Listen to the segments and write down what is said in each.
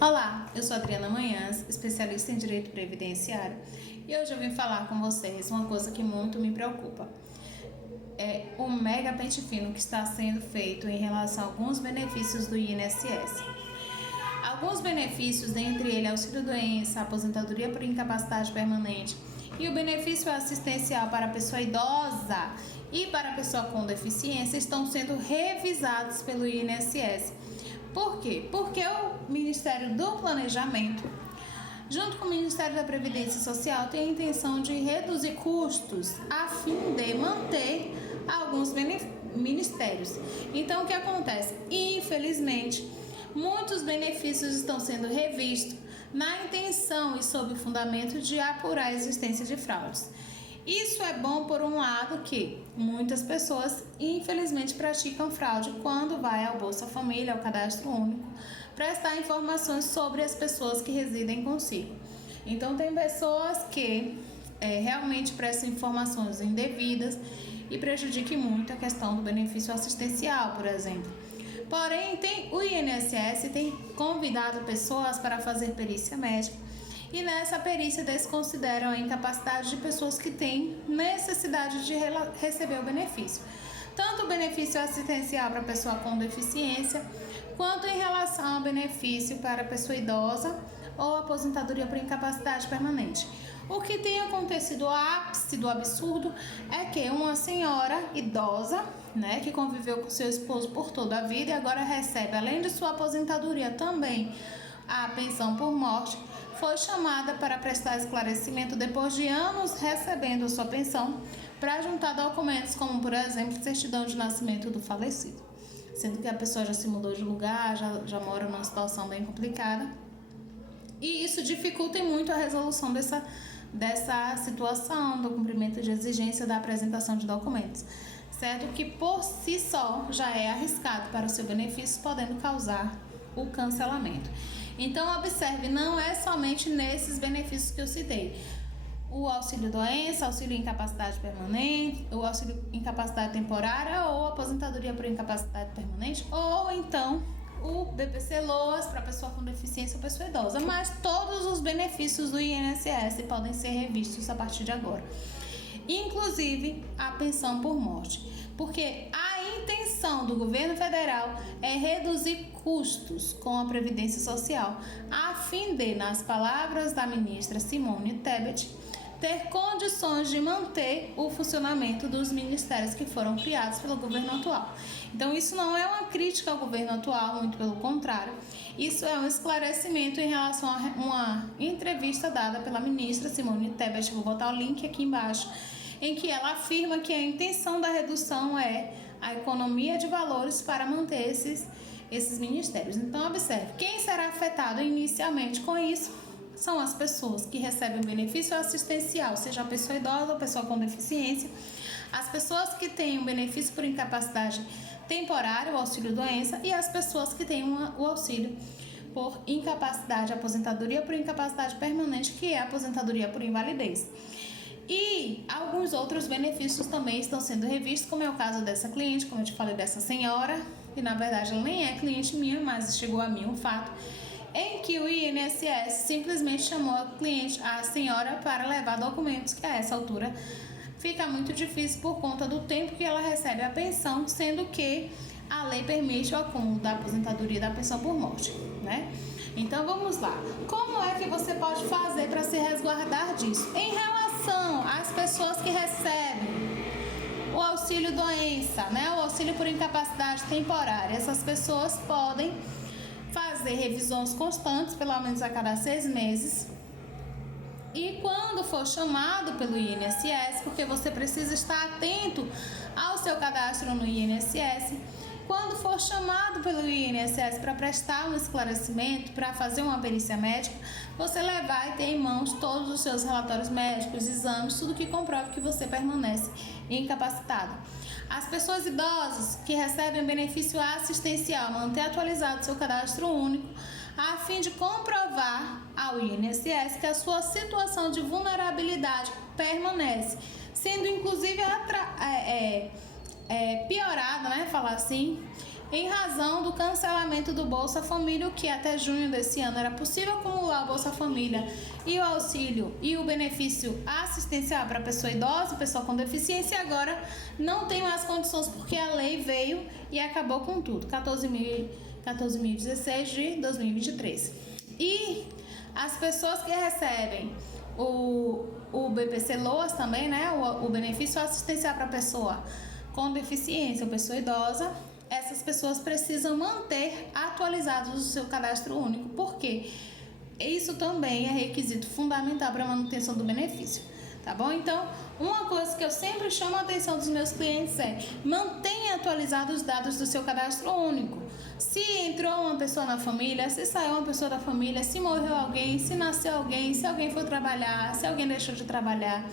Olá, eu sou Adriana Manhãs, especialista em Direito Previdenciário, e hoje eu vim falar com vocês uma coisa que muito me preocupa. É o mega pente fino que está sendo feito em relação a alguns benefícios do INSS. Alguns benefícios, dentre eles auxílio-doença, aposentadoria por incapacidade permanente e o benefício assistencial para a pessoa idosa e para a pessoa com deficiência, estão sendo revisados pelo INSS. Por quê? Porque o Ministério do Planejamento, junto com o Ministério da Previdência Social, tem a intenção de reduzir custos a fim de manter alguns ministérios. Então, o que acontece? Infelizmente, muitos benefícios estão sendo revistos na intenção e sob o fundamento de apurar a existência de fraudes. Isso é bom por um lado, que muitas pessoas infelizmente praticam fraude quando vai ao Bolsa Família, ao Cadastro Único, prestar informações sobre as pessoas que residem consigo. Então tem pessoas que realmente prestam informações indevidas e prejudicam muito a questão do benefício assistencial, por exemplo. Porém, o INSS tem convidado pessoas para fazer perícia médica, e nessa perícia desconsideram a incapacidade de pessoas que têm necessidade de receber o benefício. Tanto o benefício assistencial para a pessoa com deficiência, quanto em relação ao benefício para a pessoa idosa ou aposentadoria por incapacidade permanente. O que tem acontecido, o ápice do absurdo, é que uma senhora idosa, que conviveu com seu esposo por toda a vida e agora recebe, além de sua aposentadoria, também a pensão por morte, foi chamada para prestar esclarecimento depois de anos recebendo a sua pensão, para juntar documentos como, por exemplo, certidão de nascimento do falecido, sendo que a pessoa já se mudou de lugar, já mora numa situação bem complicada, e isso dificulta muito a resolução dessa situação do cumprimento de exigência da apresentação de documentos, certo? Que por si só já é arriscado para o seu benefício, podendo causar o cancelamento. Então, observe, não é somente nesses benefícios que eu citei. O auxílio-doença, auxílio-incapacidade permanente, o auxílio-incapacidade temporária ou aposentadoria por incapacidade permanente, ou então o BPC-Loas para pessoa com deficiência ou pessoa idosa. Mas todos os benefícios do INSS podem ser revistos a partir de agora, inclusive a pensão por morte, porque a intenção do governo federal é reduzir custos com a Previdência Social, a fim de, nas palavras da ministra Simone Tebet, ter condições de manter o funcionamento dos ministérios que foram criados pelo governo atual. Então, isso não é uma crítica ao governo atual, muito pelo contrário. Isso é um esclarecimento em relação a uma entrevista dada pela ministra Simone Tebet, vou botar o link aqui embaixo, em que ela afirma que a intenção da redução é a economia de valores para manter esses ministérios. Então, observe, quem será afetado inicialmente com isso são as pessoas que recebem benefício assistencial, seja a pessoa idosa ou a pessoa com deficiência, as pessoas que têm um benefício por incapacidade temporária, o auxílio-doença, e as pessoas que têm o auxílio por incapacidade, aposentadoria por incapacidade permanente, que é a aposentadoria por invalidez. E alguns outros benefícios também estão sendo revistos, como é o caso dessa cliente, como eu te falei, dessa senhora, que na verdade ela nem é cliente minha, mas chegou a mim um fato em que o INSS simplesmente chamou a senhora para levar documentos, que a essa altura fica muito difícil por conta do tempo que ela recebe a pensão, sendo que a lei permite o acúmulo da aposentadoria e da pensão por morte, Então vamos lá. Como é que você pode fazer para se resguardar disso? Em relação às pessoas que recebem o auxílio-doença, o auxílio por incapacidade temporária, essas pessoas podem fazer revisões constantes, pelo menos a cada 6 meses. E quando for chamado pelo INSS, porque você precisa estar atento ao seu cadastro no INSS, quando for chamado pelo INSS para prestar um esclarecimento, para fazer uma perícia médica, você levar e ter em mãos todos os seus relatórios médicos, exames, tudo que comprove que você permanece incapacitado. As pessoas idosas que recebem benefício assistencial, manter atualizado seu cadastro único, a fim de comprovar ao INSS que a sua situação de vulnerabilidade permanece, sendo inclusive piorada, falar assim, em razão do cancelamento do Bolsa Família, o que até junho desse ano era possível acumular o Bolsa Família e o auxílio e o benefício assistencial para pessoa idosa, pessoa com deficiência, e agora não tem mais condições porque a lei veio e acabou com tudo. 14.016 de 2023. E as pessoas que recebem o BPC Loas também, né, o benefício assistencial para pessoa com deficiência ou pessoa idosa, essas pessoas precisam manter atualizados o seu cadastro único, porque isso também é requisito fundamental para a manutenção do benefício, tá bom? Então, uma coisa que eu sempre chamo a atenção dos meus clientes é: mantenha atualizados os dados do seu cadastro único. Se entrou uma pessoa na família, se saiu uma pessoa da família, se morreu alguém, se nasceu alguém, se alguém foi trabalhar, se alguém deixou de trabalhar,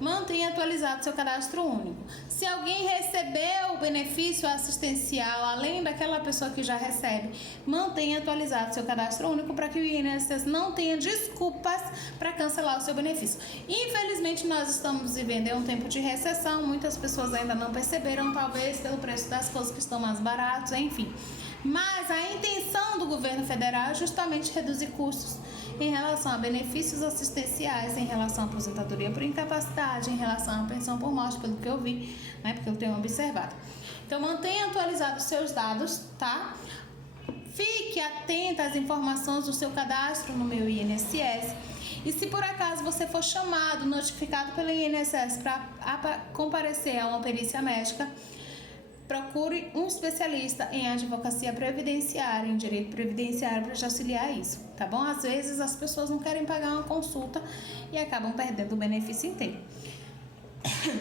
mantenha atualizado seu cadastro único. Se alguém recebeu o benefício assistencial, além daquela pessoa que já recebe, mantenha atualizado seu cadastro único para que o INSS não tenha desculpas para cancelar o seu benefício. Infelizmente, nós estamos vivendo em um tempo de recessão, muitas pessoas ainda não perceberam, talvez pelo preço das coisas que estão mais baratos, enfim. Mas a intenção do governo federal é justamente reduzir custos em relação a benefícios assistenciais, em relação à aposentadoria por incapacidade, em relação à pensão por morte, pelo que eu vi, né, porque eu tenho observado. Então, mantenha atualizados os seus dados, tá? Fique atenta às informações do seu cadastro no meu INSS. E se por acaso você for chamado, notificado pelo INSS para comparecer a uma perícia médica, procure um especialista em advocacia previdenciária, em direito previdenciário, para te auxiliar a isso, tá bom? Às vezes as pessoas não querem pagar uma consulta e acabam perdendo o benefício inteiro.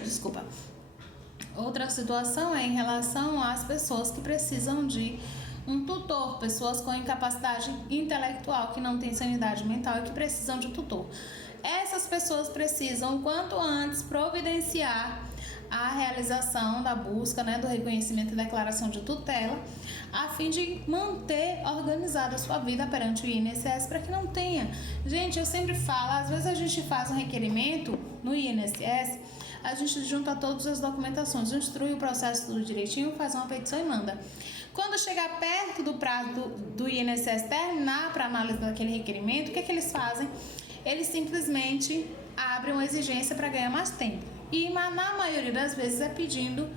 Desculpa. Outra situação é em relação às pessoas que precisam de um tutor, pessoas com incapacidade intelectual, que não têm sanidade mental e que precisam de tutor. Essas pessoas precisam, o quanto antes, providenciar a realização da busca, né, do reconhecimento e declaração de tutela, a fim de manter organizada a sua vida perante o INSS, para que não tenha. Gente, eu sempre falo, às vezes a gente faz um requerimento no INSS, a gente junta todas as documentações, instrui o processo tudo direitinho, faz uma petição e manda. Quando chegar perto do prazo do INSS terminar para análise daquele requerimento, o que é que eles fazem? Eles simplesmente abrem uma exigência para ganhar mais tempo. E na maioria das vezes é pedindo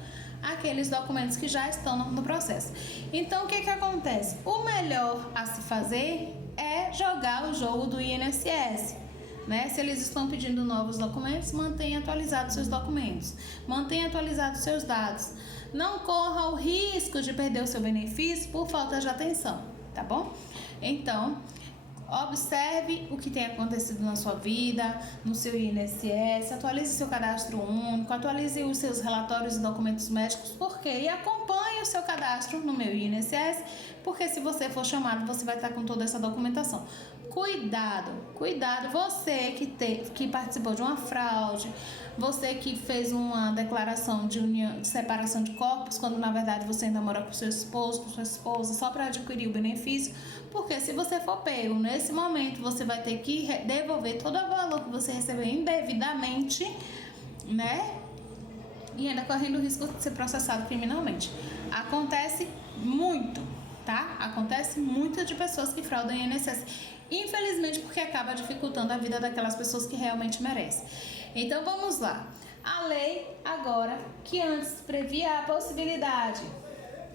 aqueles documentos que já estão no processo. Então, o que acontece? O melhor a se fazer é jogar o jogo do INSS. Né? Se eles estão pedindo novos documentos, mantenha atualizados seus documentos. Mantenha atualizados seus dados. Não corra o risco de perder o seu benefício por falta de atenção, tá bom? Então, observe o que tem acontecido na sua vida, no seu INSS, atualize seu cadastro único, atualize os seus relatórios e documentos médicos, porque e acompanhe o seu cadastro no meu INSS, porque se você for chamado, você vai estar com toda essa documentação. Cuidado, você que participou de uma fraude, você que fez uma declaração de união, de separação de corpos, quando na verdade você ainda mora com seu esposo, com sua esposa, só para adquirir o benefício, porque se você for pego nesse momento, você vai ter que devolver todo o valor que você recebeu indevidamente, né? E ainda correndo o risco de ser processado criminalmente. Acontece muito, tá? Acontece muito de pessoas que fraudam o INSS. Infelizmente, porque acaba dificultando a vida daquelas pessoas que realmente merecem. Então, vamos lá. A lei, agora, que antes previa a possibilidade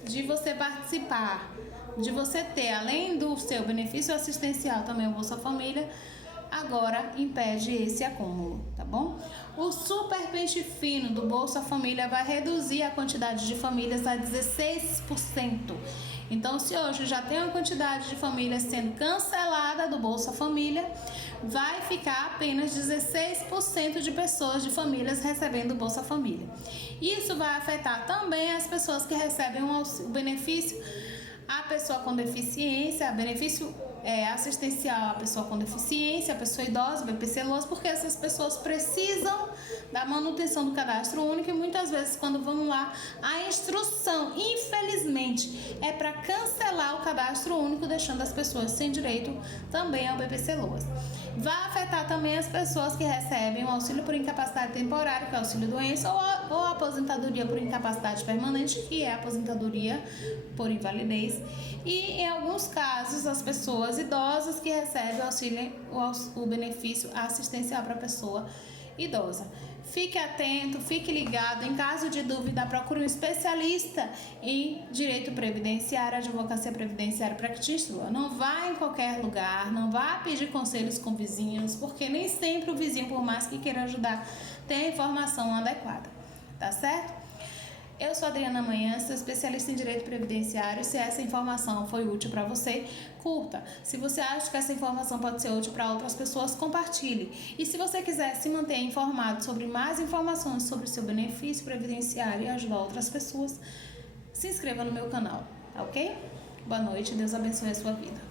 de você participar, de você ter, além do seu benefício assistencial, também o Bolsa Família, agora impede esse acúmulo, tá bom? O super pente fino do Bolsa Família vai reduzir a quantidade de famílias a 16%. Então, se hoje já tem uma quantidade de famílias sendo cancelada do Bolsa Família, vai ficar apenas 16% de pessoas de famílias recebendo o Bolsa Família. Isso vai afetar também as pessoas que recebem o benefício, a pessoa com deficiência, benefício assistencial à pessoa com deficiência, a pessoa idosa, BPC Loas, porque essas pessoas precisam da manutenção do cadastro único e muitas vezes quando vão lá, a instrução, infelizmente, é para cancelar o cadastro único, deixando as pessoas sem direito também ao BPC Loas. Vai afetar também as pessoas que recebem o auxílio por incapacidade temporária, que é o auxílio-doença, ou a aposentadoria por incapacidade permanente, que é a aposentadoria por invalidez. E, em alguns casos, as pessoas idosas que recebem o benefício assistencial para a pessoa idosa. Fique atento, fique ligado. Em caso de dúvida, procure um especialista em direito previdenciário, advocacia previdenciária, para que te instrua. Não vá em qualquer lugar, não vá pedir conselhos com vizinhos, porque nem sempre o vizinho, por mais que queira ajudar, tem a informação adequada. Tá certo? Eu sou Adriana Manhã, sou especialista em direito previdenciário. Se essa informação foi útil para você, curta. Se você acha que essa informação pode ser útil para outras pessoas, compartilhe. E se você quiser se manter informado sobre mais informações sobre o seu benefício previdenciário e ajudar outras pessoas, se inscreva no meu canal, tá ok? Boa noite, Deus abençoe a sua vida.